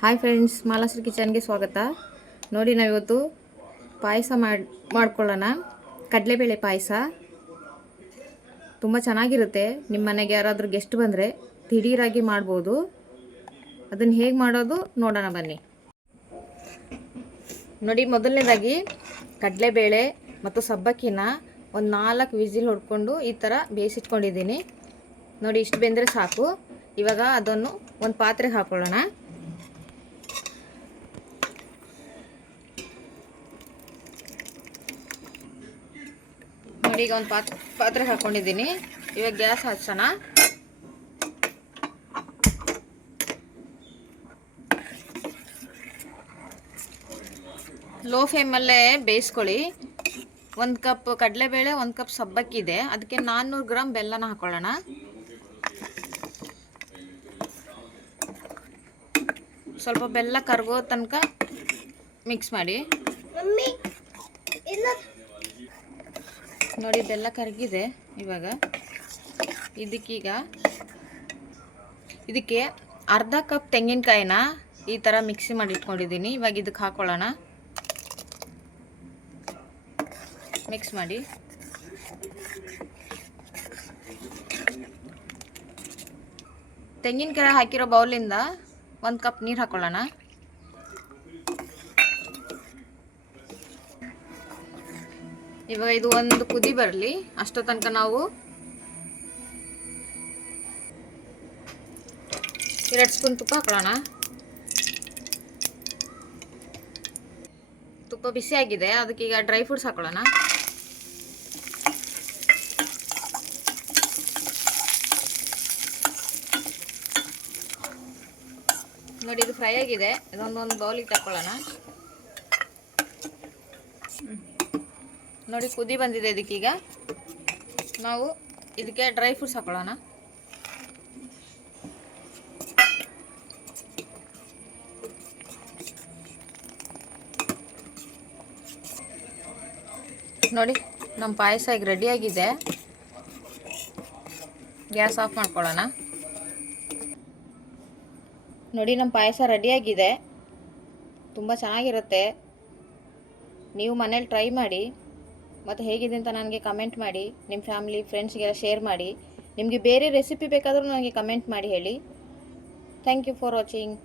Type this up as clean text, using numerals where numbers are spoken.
Hi friends, Malashri ಕಿಚನ್ಗೆ ಸ್ವಾಗತ. ನೋಡಿ, ನಾವಿವತ್ತು ಪಾಯಸ ಮಾಡ್ಕೊಳ್ಳೋಣ. ಕಡಲೆಬೇಳೆ ಪಾಯಸ ತುಂಬ ಚೆನ್ನಾಗಿರುತ್ತೆ. ನಿಮ್ಮ ಮನೆಗೆ ಯಾರಾದರೂ ಗೆಸ್ಟ್ ಬಂದರೆ ದಿಢೀರಾಗಿ ಮಾಡ್ಬೋದು. ಅದನ್ನು ಹೇಗೆ ಮಾಡೋದು ನೋಡೋಣ ಬನ್ನಿ. ನೋಡಿ, ಮೊದಲನೇದಾಗಿ ಕಡಲೆಬೇಳೆ ಮತ್ತು ಸಬ್ಬಕ್ಕಿನ ಒಂದು 4 ವಿಸಿಲ್ ಹೊಡ್ಕೊಂಡು ಈ ಥರ ಬೇಯಿಸಿಟ್ಕೊಂಡಿದ್ದೀನಿ. ನೋಡಿ, ಇಷ್ಟು ಬೆಂದರೆ ಸಾಕು. ಇವಾಗ ಅದನ್ನು ಒಂದು ಪಾತ್ರೆಗೆ ಹಾಕೊಳ್ಳೋಣ. ನೋಡಿ, ಈಗ ಒಂದು ಪಾತ್ರೆಗೆ ಹಾಕ್ಕೊಂಡಿದ್ದೀನಿ. ಇವಾಗ ಗ್ಯಾಸ್ ಹಚ್ಚೋಣ. ಲೋ ಫ್ಲೇಮಲ್ಲೇ ಬೇಯಿಸ್ಕೊಳ್ಳಿ. 1 ಕಪ್ ಕಡಲೆಬೇಳೆ, 1 ಕಪ್ ಸಬ್ಬಕ್ಕಿ ಇದೆ. ಅದಕ್ಕೆ 400 ಗ್ರಾಮ್ ಬೆಲ್ಲನ ಹಾಕೊಳ್ಳೋಣ. ಸ್ವಲ್ಪ ಬೆಲ್ಲ ಕರಗೋ ತನಕ ಮಿಕ್ಸ್ ಮಾಡಿ. ನೋಡಿ, ಬೆಲ್ಲ ಕರಗಿದೆ. ಇವಾಗ ಇದಕ್ಕೆ ಅರ್ಧ ಕಪ್ ತೆಂಗಿನಕಾಯಿನ ಈ ಥರ ಮಿಕ್ಸಿ ಮಾಡಿ ಇಟ್ಕೊಂಡಿದ್ದೀನಿ. ಇವಾಗ ಇದಕ್ಕೆ ಹಾಕೊಳ್ಳೋಣ. ಮಿಕ್ಸ್ ಮಾಡಿ. ತೆಂಗಿನಕಾಯಿ ಹಾಕಿರೋ ಬೌಲಿಂದ 1 ಕಪ್ ನೀರು ಹಾಕೊಳ್ಳೋಣ. ಇವಾಗ ಇದು ಒಂದು ಕುದಿ ಬರಲಿ. ಅಷ್ಟೋ ತನಕ ನಾವು 2 ಸ್ಪೂನ್ ತುಪ್ಪ ಹಾಕೊಳ್ಳೋಣ. ತುಪ್ಪ ಬಿಸಿ ಆಗಿದೆ. ಅದಕ್ಕೆ ಈಗ ಡ್ರೈ ಫ್ರೂಟ್ಸ್ ಹಾಕೊಳ್ಳೋಣ. ನೋಡಿ, ಇದು ಫ್ರೈ ಆಗಿದೆ. ಇದೊಂದೊಂದು ಬೌಲಿಗೆ ತಗೊಳ್ಳೋಣ. ನೋಡಿ, ಕುದಿ ಬಂದಿದೆ. ಇದಕ್ಕೀಗ ನಾವು ಇದಕ್ಕೆ ಡ್ರೈ ಫ್ರೂಟ್ಸ್ ಹಾಕೊಳ್ಳೋಣ. ನೋಡಿ, ನಮ್ಮ ಪಾಯಸ ಈಗ ರೆಡಿಯಾಗಿದೆ. ಗ್ಯಾಸ್ ಆಫ್ ಮಾಡ್ಕೊಳ್ಳೋಣ. ನೋಡಿ, ನಮ್ಮ ಪಾಯಸ ರೆಡಿಯಾಗಿದೆ. ತುಂಬ ಚೆನ್ನಾಗಿರುತ್ತೆ. ನೀವು ಮನೇಲಿ ಟ್ರೈ ಮಾಡಿ. ಮತ್ತು ಹೇಗಿದೆ ಅಂತ ನನಗೆ ಕಮೆಂಟ್ ಮಾಡಿ. ನಿಮ್ಮ ಫ್ಯಾಮಿಲಿ ಫ್ರೆಂಡ್ಸ್ಗೆಲ್ಲ ಶೇರ್ ಮಾಡಿ. ನಿಮಗೆ ಬೇರೆ ರೆಸಿಪಿ ಬೇಕಾದರೂ ನನಗೆ ಕಮೆಂಟ್ ಮಾಡಿ ಹೇಳಿ. Thank you for watching.